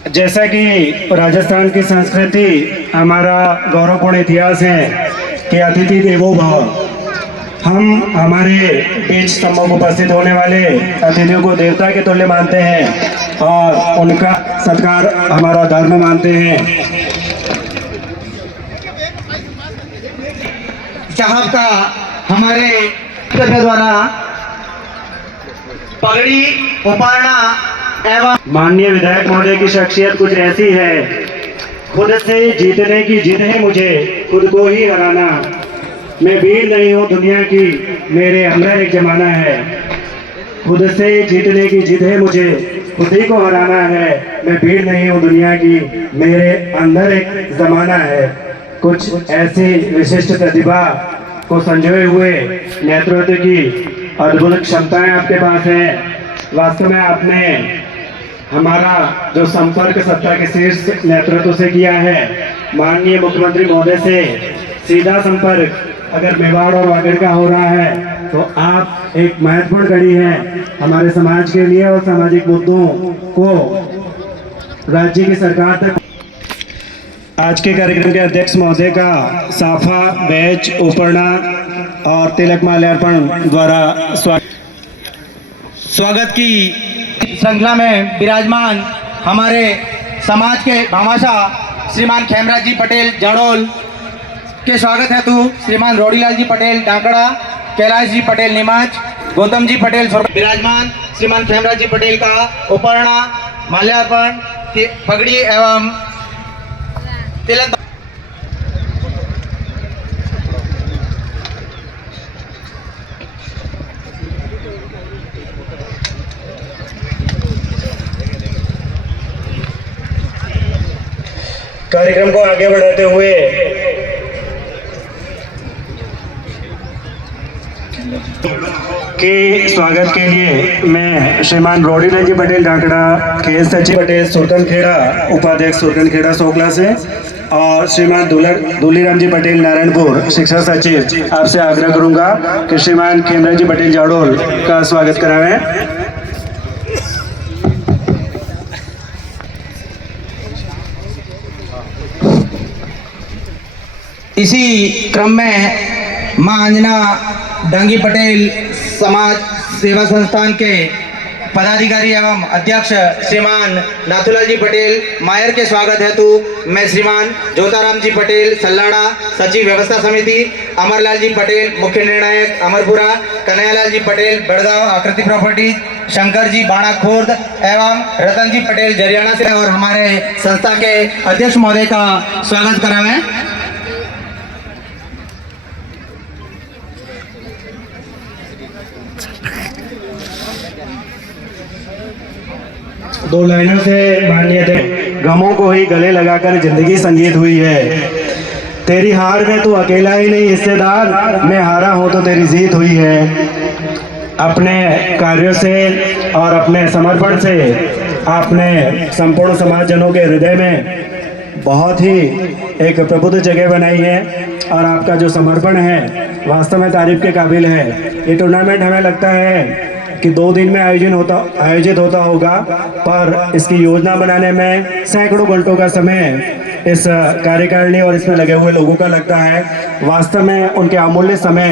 जैसा कि राजस्थान की संस्कृति हमारा गौरवपूर्ण इतिहास है कि अतिथि देवो भव। हम हमारे बीच सम्मुख उपस्थित होने वाले अतिथियों को देवता के तुल्य मानते हैं और उनका सत्कार हमारा धर्म मानते हैं। साहब का हमारे द्वारा पगड़ी उपाड़ना एवं माननीय विधायक महोदय की शख्सियत कुछ ऐसी है, खुद से जीतने की जिद है मुझे, खुद को ही हराना। मैं वीर नहीं हूँ दुनिया की, मेरे अंदर एक जमाना है। खुद से जीतने की जिद है मुझे, खुद ही को हराना है। मैं वीर नहीं हूँ दुनिया की, मेरे अंदर एक जमाना है। कुछ ऐसी विशिष्ट प्रतिभा को संजोए हुए नेतृत्व की अद्भुत क्षमताएं आपके पास है। वास्तव में आपने हमारा जो संपर्क सत्ता के शीर्ष नेतृत्व से किया है, माननीय मुख्यमंत्री महोदय से सीधा संपर्क अगर मेवाड़ और वागड़ का हो रहा है तो आप एक महत्वपूर्ण कड़ी है हमारे समाज के लिए और सामाजिक मुद्दों को राज्य की सरकार तक। आज के कार्यक्रम के अध्यक्ष महोदय का साफा, बैच, उपरना और तिलक माल्यार्पण द्वारा स्वागत की श्रृंखला में विराजमान हमारे समाज के भामाशाह श्रीमान खेमराज जी पटेल जाड़ोल के स्वागत हेतु श्रीमान रोड़ीलाल जी पटेल डांकड़ा, कैलाश जी पटेल नीमच, गौतम जी पटेल विराजमान श्रीमान खेमराज जी पटेल का उपरना, माल्यार्पण, पगड़ी एवं तिलक। कार्यक्रम को आगे बढ़ाते हुए के स्वागत के लिए मैं श्रीमान रोड़ीलाल जी पटेल डांकड़ा, के सचिव पटेल सुरकनखेड़ा, उपाध्यक्ष सुरकनखेड़ा सोकला से, और श्रीमान दूलीराम जी पटेल नारायणपुर शिक्षा सचिव आपसे आग्रह करूंगा कि श्रीमान खेमराज जी पटेल जाड़ोल का स्वागत करावें। इसी क्रम में मां अंजना डांगी पटेल समाज सेवा संस्थान के पदाधिकारी एवं अध्यक्ष श्रीमान नाथूलाल जी पटेल मायर के स्वागत हेतु मैं श्रीमान जोताराम जी पटेल सल्लाड़ा सचिव व्यवस्था समिति, अमरलाल जी पटेल मुख्य निर्णायक अमरपुरा, कन्हैयालाल जी पटेल बड़गांव आकृति प्रॉपर्टीज, शंकर जी बाणा खुर्द एवं रतन जी पटेल जरियाना से और हमारे संस्था के अध्यक्ष महोदय का स्वागत करावें। दो लाइनों से मानिए थे, गमों को ही गले लगाकर जिंदगी संगीत हुई है। तेरी हार में तू अकेला ही नहीं हिस्सेदार, मैं हारा हूँ तो तेरी जीत हुई है। अपने कार्यों से और अपने समर्पण से आपने संपूर्ण समाजजनों के हृदय में बहुत ही एक प्रबुद्ध जगह बनाई है और आपका जो समर्पण है वास्तव में तारीफ के काबिल है। ये टूर्नामेंट हमें लगता है कि 2 दिन में आयोजित होता होगा, पर इसकी योजना बनाने में सैकड़ों घंटों का समय इस कार्यकारिणी और इसमें लगे हुए लोगों का लगता है। वास्तव में उनके अमूल्य समय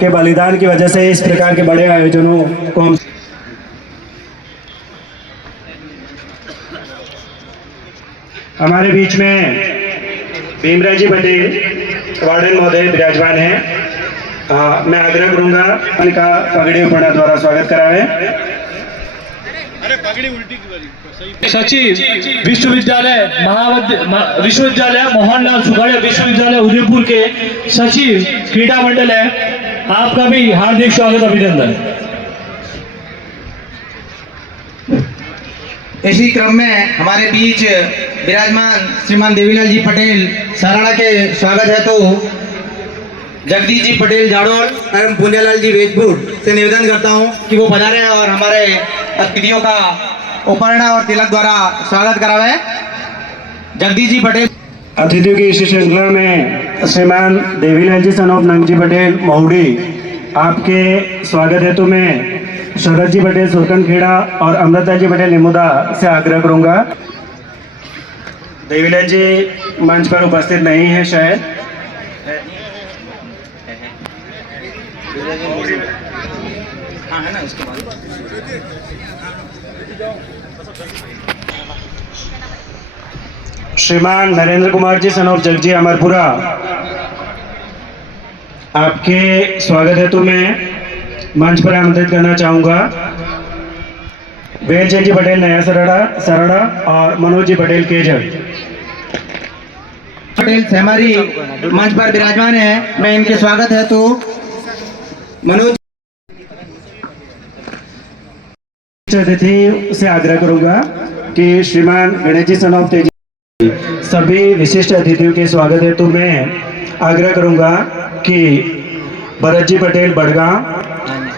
के बलिदान की वजह से इस प्रकार के बड़े आयोजनों को हम हमारे बीच में भीमराज जी पटेल वार्डन महोदय विराजमान हैं। मैं आग्रह करूंगा उनका पगड़ी उपरना द्वारा स्वागत करावे। अरे पगड़ी उल्टी सचिव विश्वविद्यालय मोहनलाल सुखाड़िया विश्वविद्यालय उदयपुर के सचिव क्रीड़ा मंडल है, आपका भी हार्दिक स्वागत अभिनंदन। इसी क्रम में हमारे बीच विराजमान श्रीमान देवीलाल जी पटेल सराड़ा के स्वागत है तो जगदीश जी पटेल जाड़ोल एवं पुंजालाल जी वेजपुर से निवेदन करता हूं कि वो पधारे और हमारे अतिथियों का उपरना और तिलक द्वारा स्वागत करावे। जगदीश जी पटेल। अतिथियों की इस श्रृंखला में श्रीमान देवीलाल जी सन ऑफ नंग जी पटेल महुड़ी, आपके स्वागत हेतु मैं शरद जी पटेल सुरकनखेड़ा और अमृता जी पटेल निमुदा से आग्रह करूंगा। देवीलाल जी मंच पर उपस्थित नहीं है शायद। हाँ है ना उसके बाद। श्रीमान नरेंद्र कुमार जी सन ऑफ जगजी अमरपुरा, आपके स्वागत हेतु मैं मंच पर आमंत्रित करना चाहूँगा वेलचंद जी पटेल नया सरड़ा और मनोज जी पटेल केजर। पटेल सेमारी मंच पर विराजमान है, मैं इनके स्वागत है तो मनोज अतिथि से आग्रह करूंगा कि श्रीमान गणेश जी सन ऑफ तेजी सभी विशिष्ट अतिथियों के स्वागत हेतु मैं आग्रह करूंगा कि भरत जी पटेल बड़गांव,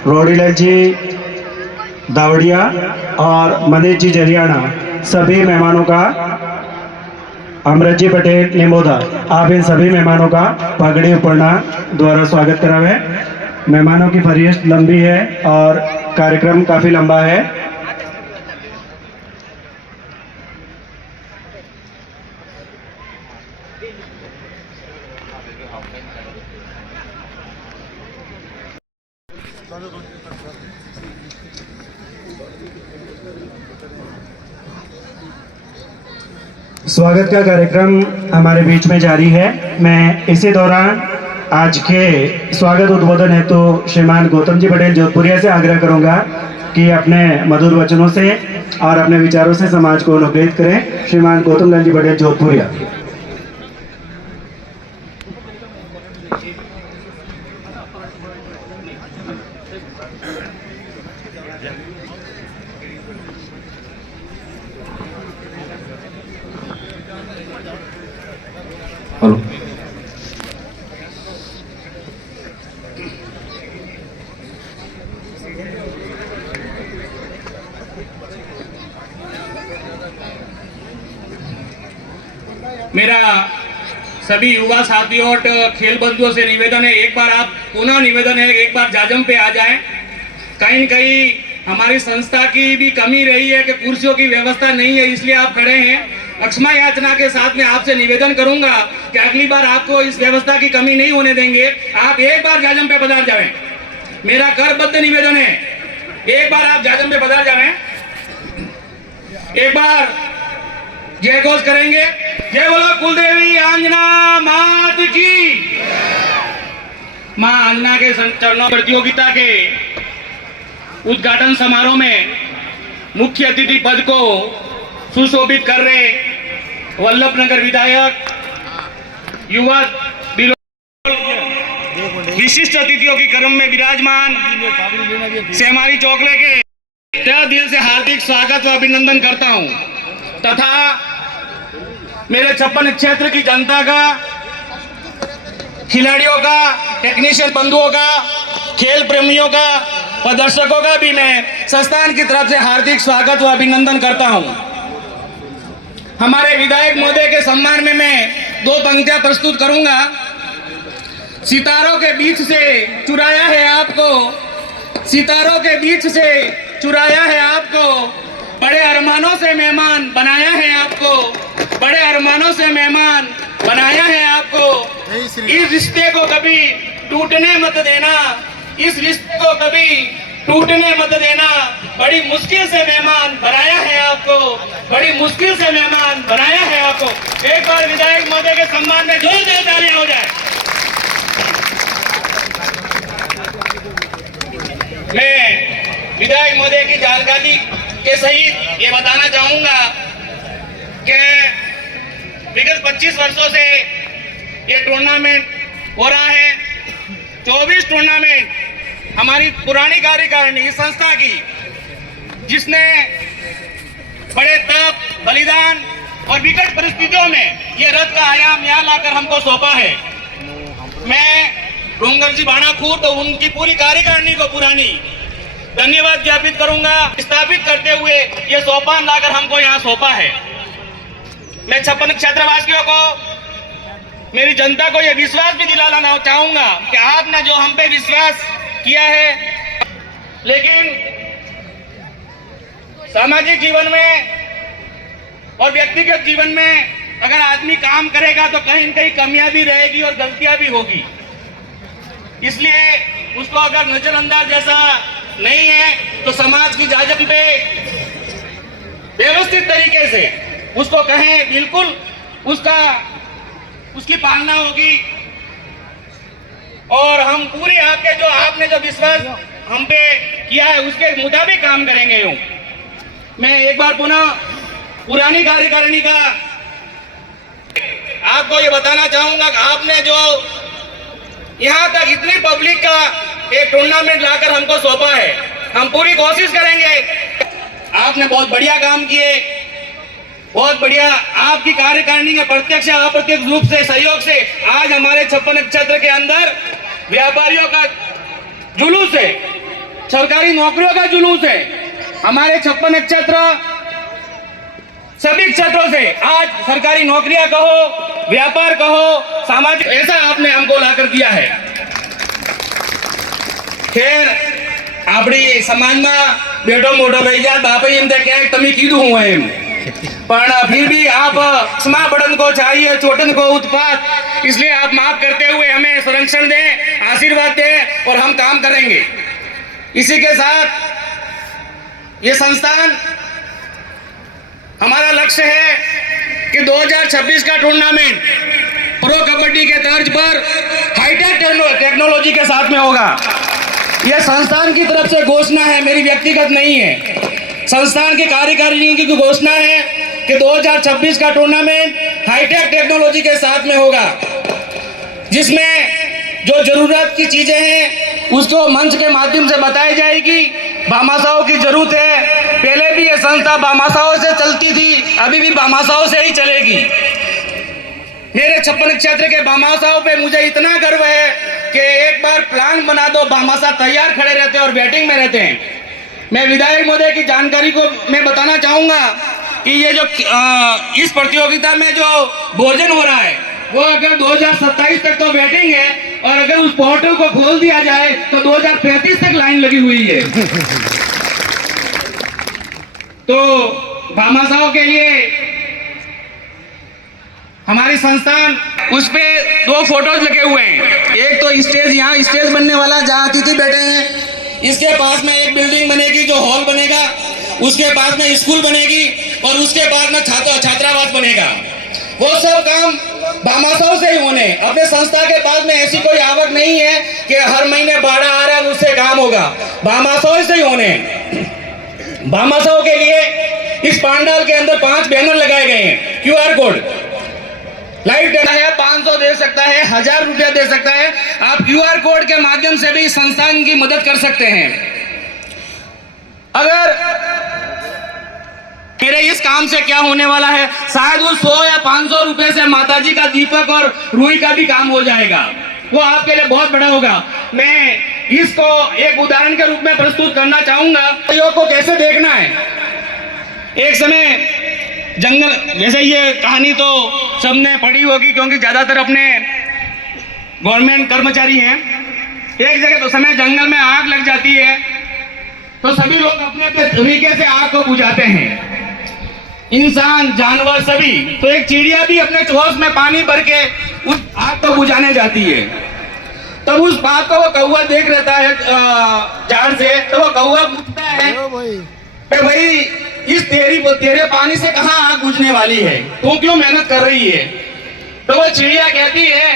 रोडीलाल जी दावड़िया और मनीष जी जरियाना सभी मेहमानों का, अमृत जी पटेल निमोदा, आप इन सभी मेहमानों का पगड़ी उपरना द्वारा स्वागत करावे। मेहमानों की फरिश्त लंबी है और कार्यक्रम काफी लंबा है। स्वागत का कार्यक्रम हमारे बीच में जारी है। मैं इसी दौरान आज के स्वागत उद्बोधन हेतु तो श्रीमान गौतम जी पटेल जोधपुरिया से आग्रह करूंगा कि अपने मधुर वचनों से और अपने विचारों से समाज को अनुप्रेरित करें। श्रीमान गौतम लाल जी पटेल जोधपुरिया। मेरा सभी युवा साथियों और खेल बंधुओं से निवेदन है, एक बार आप पुनः निवेदन है, एक बार जाजम पे आ जाएं। कहीं न कहीं हमारी संस्था की भी कमी रही है कि कुर्सियों की व्यवस्था नहीं है, इसलिए आप खड़े हैं। अक्षमा याचना के साथ में आपसे निवेदन करूंगा कि अगली बार आपको इस व्यवस्था की कमी नहीं होने देंगे। आप एक बार जाजम पे पधार जाएं, मेरा करबद्ध निवेदन है, एक बार आप जाजम पे पधार जाएं। एक बार जय घोष करेंगे, जय बोलो कुलदेवी आंजना मात की। मां आंजना के चरणों प्रतियोगिता के उद्घाटन समारोह में मुख्य अतिथि पद को सुशोभित कर रहे वल्लभनगर विधायक युवा विशिष्ट अतिथियों की क्रम में विराजमान सेमारी चौकले के तहे दिल से हार्दिक स्वागत व अभिनंदन करता हूं तथा मेरे 56 क्षेत्र की जनता का, खिलाड़ियों का, टेक्नीशियन बंधुओं का, खेल प्रेमियों का, प्रदर्शकों का भी मैं संस्थान की तरफ से हार्दिक स्वागत व अभिनंदन करता हूं। हमारे विधायक महोदय के सम्मान में मैं 2 पंक्तियां प्रस्तुत करूंगा। सितारों के बीच से चुराया है आपको, सितारों के बीच से चुराया है आपको, बड़े अरमानों से मेहमान बनाया है आपको, बड़े अरमानों से मेहमान बनाया है आपको। इस रिश्ते को कभी टूटने मत देना, इस रिश्ते को कभी टूटने मत देना। बड़ी मुश्किल से मेहमान बनाया है आपको, बड़ी मुश्किल से मेहमान बनाया है आपको। एक बार विधायक महोदय के सम्मान में जोरदार तालियां हो जाए। मैं विधायक महोदय की जानकारी के सहित ये बताना चाहूंगा कि विगत 25 वर्षों से ये टूर्नामेंट हो रहा है। 24 टूर्नामेंट हमारी पुरानी कार्यकारिणी इस संस्था की, जिसने बड़े तप, बलिदान और विकट परिस्थितियों में ये रथ का आयाम यहाँ लाकर हमको सौंपा है। मैं डोंगर जी बाणाखूर तो उनकी पूरी कार्यकारिणी को पुरानी धन्यवाद ज्ञापित करूंगा। स्थापित करते हुए ये सोपान लाकर हमको यहाँ सौंपा है। मैं 56 क्षेत्रवासियों को, मेरी जनता को ये विश्वास भी दिलाना चाहूंगा कि आपने जो हम पे विश्वास किया है, लेकिन सामाजिक जीवन में और व्यक्तिगत जीवन में अगर आदमी काम करेगा तो कहीं न कहीं कमियां भी रहेगी और गलतियां भी होगी। इसलिए उसको अगर नजरअंदाज जैसा नहीं है तो समाज की जाजम पे व्यवस्थित तरीके से उसको कहें, बिल्कुल उसकी पालना होगी। और हम पूरे आपने जो विश्वास हम पे किया है उसके मुताबिक काम करेंगे। यूं मैं एक बार पुनः पुरानी कार्यकारिणी का आपको ये बताना चाहूंगा कि आपने जो यहाँ तक इतनी पब्लिक का एक टूर्नामेंट लाकर हमको सौंपा है, हम पूरी कोशिश करेंगे। आपने बहुत बढ़िया काम किए, बहुत बढ़िया। आपकी कार्यकारिणी के प्रत्यक्ष अप्रत्यक्ष रूप से सहयोग से आज हमारे 56 नक्षत्र के अंदर व्यापारियों का जुलूस है, सरकारी नौकरियों का जुलूस है। हमारे 56 नक्षत्र सभी क्षेत्रों से आज सरकारी नौकरियां कहो, व्यापार कहो, सामाजिक, ऐसा आपने हमको लाकर दिया है। ખેર આપણી સમાજમાં બેઠો મોટો રહી જાય બાપે એમ તે ક્યાંક તમે કીધું હું એમ, પણ फिर भी आप स्मा बड़न को चाहिए चोटन को उत्पात, इसलिए आप माफ करते हुए हमें संरक्षण दें, आशीर्वाद दें और हम काम करेंगे। इसी के साथ ये संस्थान हमारा लक्ष्य है कि 2026 का टूर्नामेंट प्रो कबड्डी के तर्ज पर हाईटेक टेक्नोलॉजी के साथ में होगा। यह संस्थान की तरफ से घोषणा है, मेरी व्यक्तिगत नहीं है। संस्थान की कार्यकारिणी की घोषणा है कि 2026 का टूर्नामेंट हाईटेक टेक्नोलॉजी के साथ में होगा, जिसमें जो जरूरत की चीजें हैं उसको मंच के माध्यम से बताई जाएगी। भामाशाहों की जरूरत है, पहले भी ये संस्था भामाशाहों से चलती थी, अभी भी भामाशाहों से ही चलेगी। मेरे 56 क्षेत्र के भामाशाहों पे मुझे इतना गर्व है कि एक बार प्लान बना दो, भामाशाह तैयार खड़े रहते हैं और बैटिंग में रहते हैं। मैं विधायक महोदय की जानकारी को मैं बताना चाहूंगा कि ये जो इस प्रतियोगिता में जो भोजन हो रहा है वो अगर 2027 तक तो बैटिंग है, और अगर उस पोर्टल को खोल दिया जाए तो 2035 तक लाइन लगी हुई है। तो भामाशाहों के लिए हमारी संस्थान उस पे 2 फोटोज लगे हुए हैं। एक तो स्टेज, यहाँ स्टेज बनने वाला जहाँ अतिथि बैठे हैं, इसके पास में एक बिल्डिंग बनेगी जो हॉल बनेगा, उसके पास में स्कूल बनेगी और उसके बाद में छात्रावास बनेगा। वो सब काम भामाशाहों से ही होने। अपने संस्था के पास में ऐसी कोई आवक नहीं है कि हर महीने भाड़ा आ रहा है उससे काम होगा, भामाशाहों से ही होने। भामाशाहों के लिए इस पांडाल के अंदर 5 बैनर लगाए गए हैं, QR कोड लाइव देना है, 500 दे सकता है, 1000 रुपया दे सकता है। आप QR कोड के माध्यम से भी संस्थान की मदद कर सकते हैं। अगर मेरे इस काम से क्या होने वाला है, शायद वो 100 या 500 रुपए से माताजी का दीपक और रूई का भी काम हो जाएगा, वो आपके लिए बहुत बड़ा होगा। मैं इसको एक उदाहरण के रूप में प्रस्तुत करना चाहूंगा। योग को कैसे देखना है, एक समय जंगल, वैसे ये कहानी तो सबने पढ़ी होगी क्योंकि ज्यादातर अपने गवर्नमेंट कर्मचारी हैं। एक जगह तो समय जंगल में आग लग जाती है तो सभी लोग अपने तरीके से आग को बुझाते हैं, इंसान, जानवर सभी। तो एक चिड़िया भी अपने चोंच में पानी भर के उस आग को बुझाने जाती है। तब उस बात को वो कौवा देख रहता है झाड़ से, तो वो कौवा पूछता है भाई इस तेरे पानी से कहाँ आग बुझने वाली है, तू क्यों मेहनत कर रही है? तो वो चिड़िया कहती है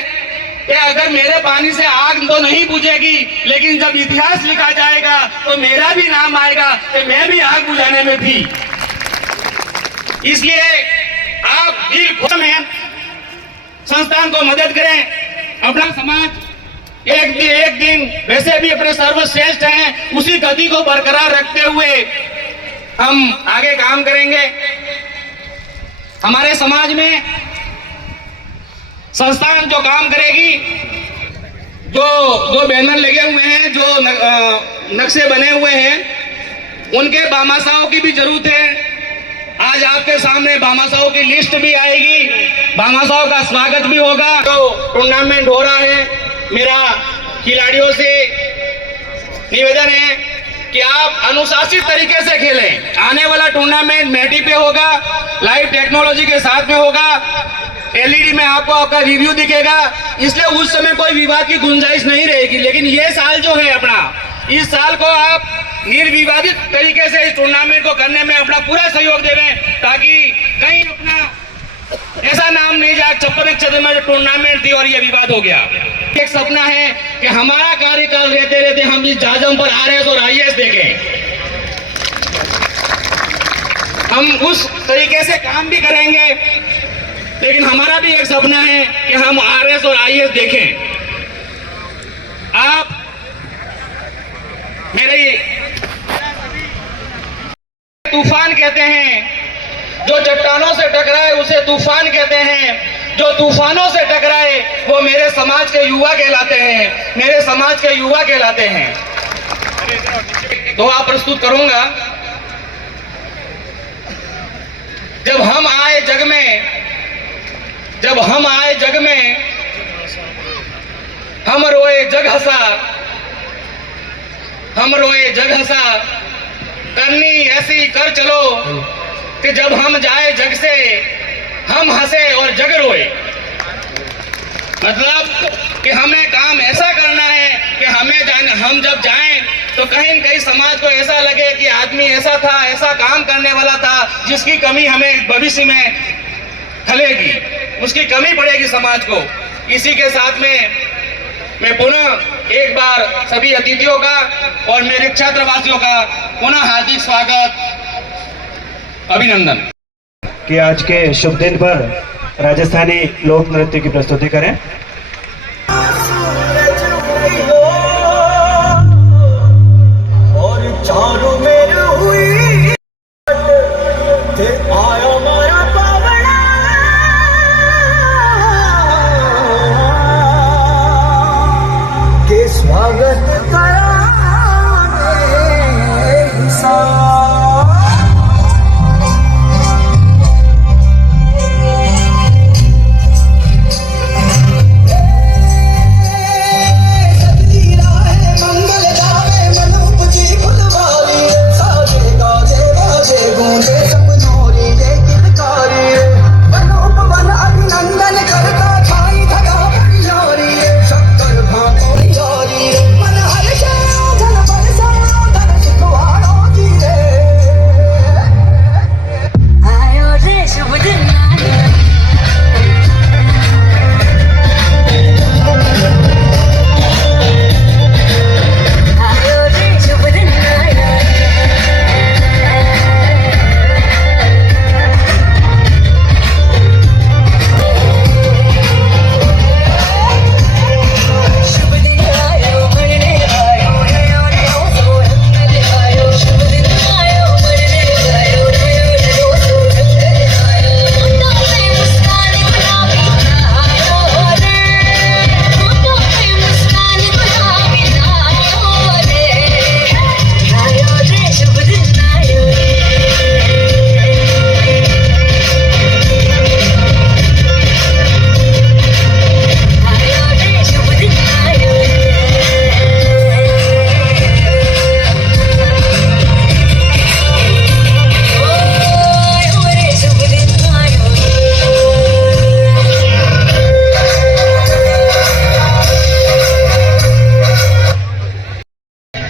कि अगर मेरे पानी से आग तो नहीं बुझेगी, लेकिन जब इतिहास लिखा जाएगा तो मेरा भी नाम आएगा कि मैं भी आग बुझाने में थी। इसलिए आप दिल खोल में संस्थान को मदद करें। अपना समाज एक दिन वैसे भी अपने सर्वश्रेष्ठ हैं, उसी गति को बरकरार रखते हुए हम आगे काम करेंगे। हमारे समाज में संस्थान जो काम करेगी, जो बैनर लगे हुए हैं, जो नक्शे बने हुए हैं, उनके भामाशाहों की भी जरूरत है। आज आपके सामने भामाशाहों की लिस्ट भी आएगी, भामाशाहों का स्वागत भी होगा। तो टूर्नामेंट हो रहा है, मेरा खिलाड़ियों से निवेदन है कि आप अनुशासित तरीके से खेलें। आने वाला टूर्नामेंट मैटी पे होगा, लाइव टेक्नोलॉजी के साथ में होगा, एलईडी में आपको आपका रिव्यू दिखेगा, इसलिए उस समय कोई विवाद की गुंजाइश नहीं रहेगी। लेकिन ये साल जो है अपना, इस साल को आप निर्विवादित तरीके से इस टूर्नामेंट को करने में अपना पूरा सहयोग देवें, ताकि कहीं अपना ऐसा नाम नहीं जाए छप्पन क्षेत्र में जो टूर्नामेंट थी और ये विवाद हो गया। एक सपना है कि हमारा कार्यकाल रहते रहते हम इस जाजम पर आरएस और आईएएस देखें। हम उस तरीके से काम भी करेंगे, लेकिन हमारा भी एक सपना है कि हम आरएस और आईएएस देखें। आप मेरे तूफान कहते हैं, जो चट्टानों से टकराए उसे तूफान कहते हैं, जो तूफानों से टकराए वो मेरे समाज के युवा कहलाते हैं, मेरे समाज के युवा कहलाते हैं। दोहा प्रस्तुत करूंगा। जब हम आए जग में, जब हम आए जग में, हम रोए जग हंसा, हम रोए जग हंसा, करनी ऐसी कर चलो कि जब हम जाए जग से हम हंसे और जग रोए। मतलब कि हमें काम ऐसा करना है कि हम जब जाएं तो कहीं न कहीं समाज को ऐसा लगे कि आदमी ऐसा था, ऐसा काम करने वाला था जिसकी कमी हमें भविष्य में खलेगी, उसकी कमी पड़ेगी समाज को। इसी के साथ में मैं पुनः एक बार सभी अतिथियों का और मेरे छात्रवासियों का पुनः हार्दिक स्वागत, अभिनंदन। कि आज के शुभ दिन पर राजस्थानी लोक नृत्य की प्रस्तुति करें। और चारों मेर हुई ते आया मारा पावड़ा के स्वागत करा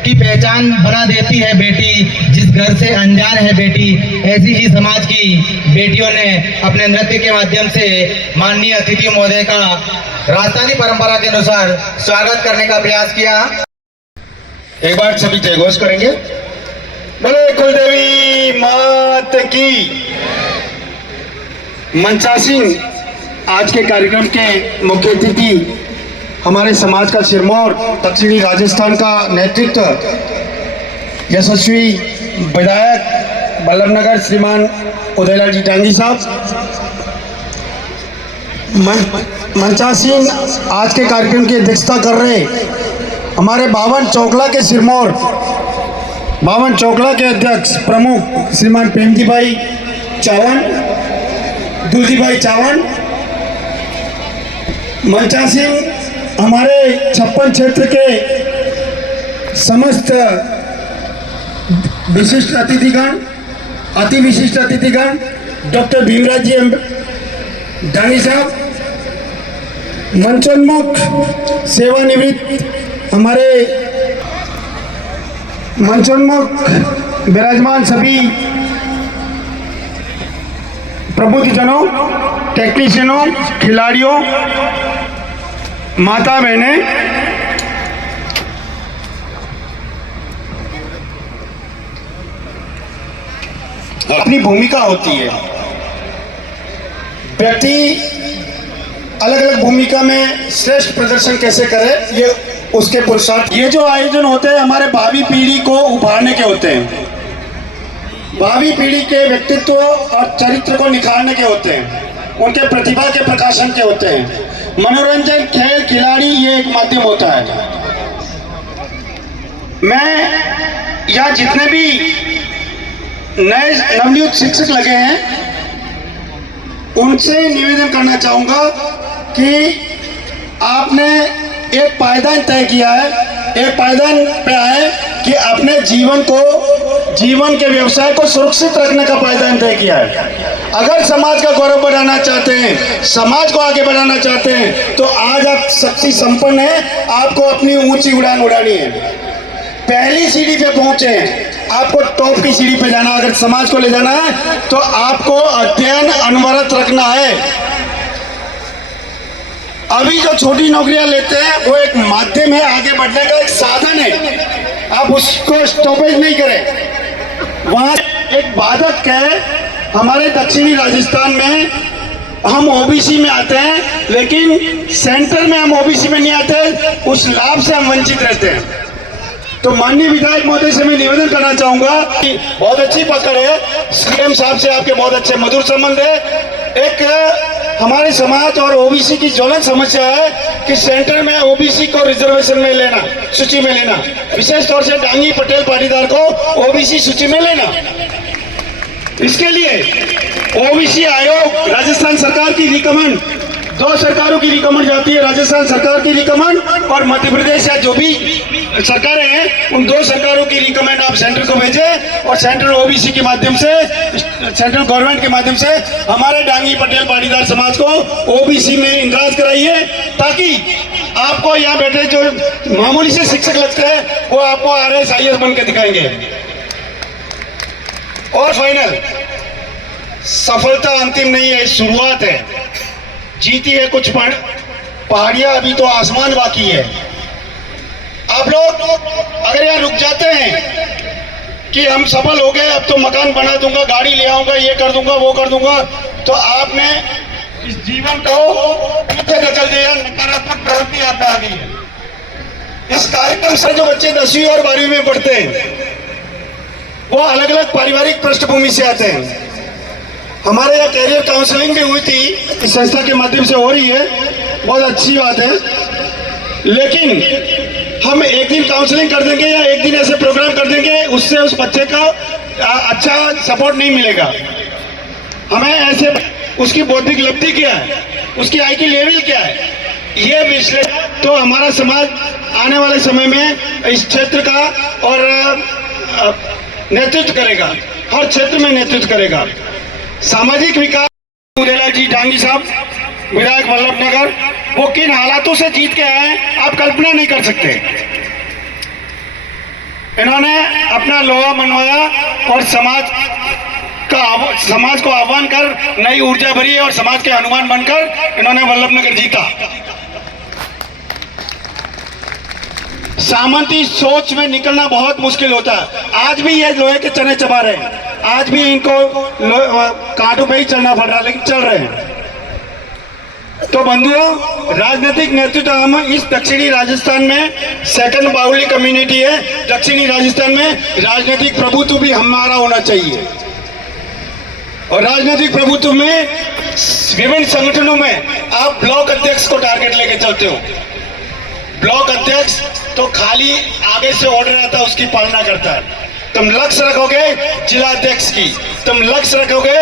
की पहचान बना देती है बेटी, जिस घर से अनजान है बेटी। ऐसी ही समाज की बेटियों ने अपने नृत्य के माध्यम से माननीय अतिथि महोदय का राजस्थानी परंपरा के अनुसार स्वागत करने का प्रयास किया। एक बार सभी जयघोष करेंगे। बोले कुलदेवी मात की। मंचासीन आज के कार्यक्रम के मुख्य अतिथि हमारे समाज का सिरमौर दक्षिणी राजस्थान का नेतृत्व यशस्वी विधायक बल्लभनगर श्रीमान उदयलाल जी डांगी साहब। मंचासीन आज के कार्यक्रम की अध्यक्षता कर रहे हमारे बावन चौकला के सिरमौर बावन चौकला के अध्यक्ष प्रमुख श्रीमान प्रेमजी भाई चावन, दूजी भाई चावन। मंचासीन हमारे 56 क्षेत्र के समस्त विशिष्ट अतिथिगण, अति विशिष्ट अतिथिगण, डॉक्टर भीमराज जी डांगी साहब, मंचोन्मुख सेवानिवृत्त हमारे मंचोन्मुख विराजमान सभी प्रबुद्धजनों, टेक्नीशियनों, खिलाड़ियों, माता बहनें, अपनी भूमिका होती है। व्यक्ति अलग अलग भूमिका में श्रेष्ठ प्रदर्शन कैसे करे, ये उसके पुरुषार्थ। ये जो आयोजन होते हैं हमारे भावी पीढ़ी को उभारने के होते हैं, भावी पीढ़ी के व्यक्तित्व और चरित्र को निखारने के होते हैं, उनके प्रतिभा के प्रकाशन के होते हैं। मनोरंजन, खेल, खिलाड़ी ये एक माध्यम होता है। मैं यहाँ जितने भी नए नवनियुक्त शिक्षक लगे हैं उनसे निवेदन करना चाहूँगा कि आपने एक पायदान तय किया है, एक पायदान पे आए कि अपने जीवन के व्यवसाय को सुरक्षित रखने का पायदान तय किया है। अगर समाज का गौरव बढ़ाना चाहते हैं, समाज को आगे बढ़ाना चाहते हैं, तो आज आप शक्ति संपन्न हैं, आपको अपनी ऊंची उड़ान उड़ानी है। पहली सीढ़ी पे पहुंचे हैं, आपको टॉप की सीढ़ी पे जाना। अगर समाज को ले जाना है तो आपको अध्ययन अनवरत रखना है। अभी जो छोटी नौकरियां लेते हैं वो एक माध्यम है, आगे बढ़ने का एक साधन है, आप उसको स्टॉपेज नहीं करें। वहां एक बाधक है। हमारे दक्षिणी राजस्थान में हम ओबीसी में आते हैं, लेकिन सेंटर में हम ओबीसी में नहीं आते, उस लाभ से हम वंचित रहते हैं। तो माननीय विधायक महोदय से मैं निवेदन करना चाहूंगा कि बहुत अच्छी पकड़ है, सीएम साहब से आपके बहुत अच्छे मधुर संबंध है। एक हमारे समाज और ओबीसी की ज्वलन समस्या है कि सेंटर में ओबीसी को रिजर्वेशन में लेना, सूची में लेना, विशेष तौर से डांगी पटेल पाटीदार को ओबीसी सूची में लेना। इसके लिए ओबीसी आयोग, राजस्थान सरकार की रिकमेंड, दो सरकारों की रिकमेंड जाती है, राजस्थान सरकार की रिकमेंड और मध्य प्रदेश या जो भी सरकारें हैं उन दो सरकारों की रिकमेंड आप सेंटर को भेजें और सेंट्रल ओबीसी के माध्यम से, सेंट्रल गवर्नमेंट के माध्यम से हमारे डांगी पटेल पाटीदार समाज को ओबीसी में इंद्राज कराइए, ताकि आपको यहाँ बैठे जो मामूली से शिक्षक लगते हैं वो आपको RS IAS बन के दिखाएंगे। और फाइनल, सफलता अंतिम नहीं है, शुरुआत है। जीती है कुछ पहाड़ियां, अभी तो आसमान बाकी है। आप लोग अगर यहाँ रुक जाते हैं कि हम सफल हो गए, अब तो मकान बना दूंगा, गाड़ी ले आऊंगा, ये कर दूंगा, वो कर दूंगा, तो आपने इस जीवन को पीछे ढकल दिया, नकारात्मक प्रवृत्ति आप में आ गई है। इस कार्यक्रम से जो बच्चे 10वीं और 12वीं में पढ़ते हैं वो अलग अलग पारिवारिक पृष्ठभूमि से आते हैं। हमारे यहाँ कैरियर काउंसलिंग भी हुई थी, इस संस्था के माध्यम से हो रही है, बहुत अच्छी बात है। लेकिन हम एक दिन काउंसलिंग कर देंगे या एक दिन ऐसे प्रोग्राम कर देंगे, उससे उस बच्चे का अच्छा सपोर्ट नहीं मिलेगा। हमें ऐसे उसकी बौद्धिक लब्धि क्या है, उसकी IQ लेवल क्या है, ये विश्लेषण तो हमारा समाज आने वाले समय में इस क्षेत्र का और नेतृत्व करेगा, हर क्षेत्र में नेतृत्व करेगा। सामाजिक विकास, मुरेला जी डांगी साहब, विधायक वल्लभनगर, वो किन हालातों से जीत के आए हैं आप कल्पना नहीं कर सकते। इन्होंने अपना लोहा मनवाया और समाज को आह्वान कर नई ऊर्जा भरी और समाज के हनुमान बनकर इन्होंने वल्लभनगर जीता। सामंती सोच में निकलना बहुत मुश्किल होता है। आज भी ये लोहे के चने चबा रहे हैं, आज भी इनको कांटों पे ही चलना पड़ रहा है, लेकिन चल रहे हैं। तो बंधुओं, राजनीतिक नेतृत्व हम इस दक्षिणी राजस्थान में सेकंड बाहुल्य कम्युनिटी है, दक्षिणी राजस्थान में राजनीतिक प्रभुत्व भी हमारा होना चाहिए। और राजनीतिक प्रभुत्व में विभिन्न संगठनों में आप ब्लॉक अध्यक्ष को टारगेट लेके चलते हो। ब्लॉक अध्यक्ष तो खाली आगे से ऑर्डर आता है उसकी पालना करता है। तुम लक्ष्य रखोगे जिला अध्यक्ष की, तुम लक्ष्य रखोगे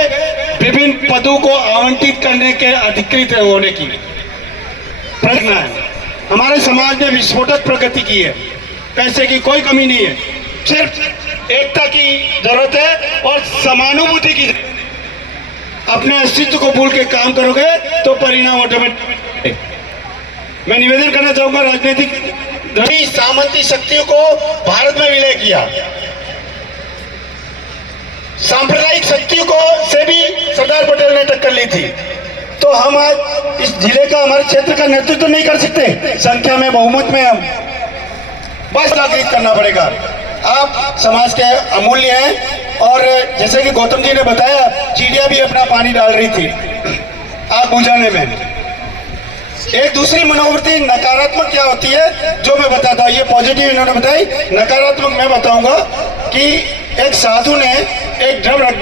विभिन्न पदों को आवंटित करने के अधिकृत होने की। प्रश्न है, हमारे समाज ने विस्फोटक प्रगति की है, पैसे की कोई कमी नहीं है, सिर्फ एकता की जरूरत है और समानुभूति की। अपने अस्तित्व को भूल के काम करोगे तो परिणाम ऑटोमेटिक। मैं निवेदन करना चाहूंगा, राजनीतिक सामंती शक्तियों को भारत में विलय किया, सांप्रदायिक शक्तियों को से भी सरदार पटेल ने टक्कर ली थी। तो हम आज इस जिले का, हमारे क्षेत्र का नेतृत्व नहीं कर सकते, संख्या में बहुमत में हम बस जागृत करना पड़ेगा। आप समाज के अमूल्य हैं और जैसे कि गौतम जी ने बताया, चिड़िया भी अपना पानी डाल रही थी आग बुझाने में। एक दूसरी मनोवृत्ति नकारात्मक क्या होती है जो मैं बताता हूँ, ये पॉजिटिव इन्होंने बताई, नकारात्मक मैं बताऊंगा कि एक साधु ने एक ड्रम रख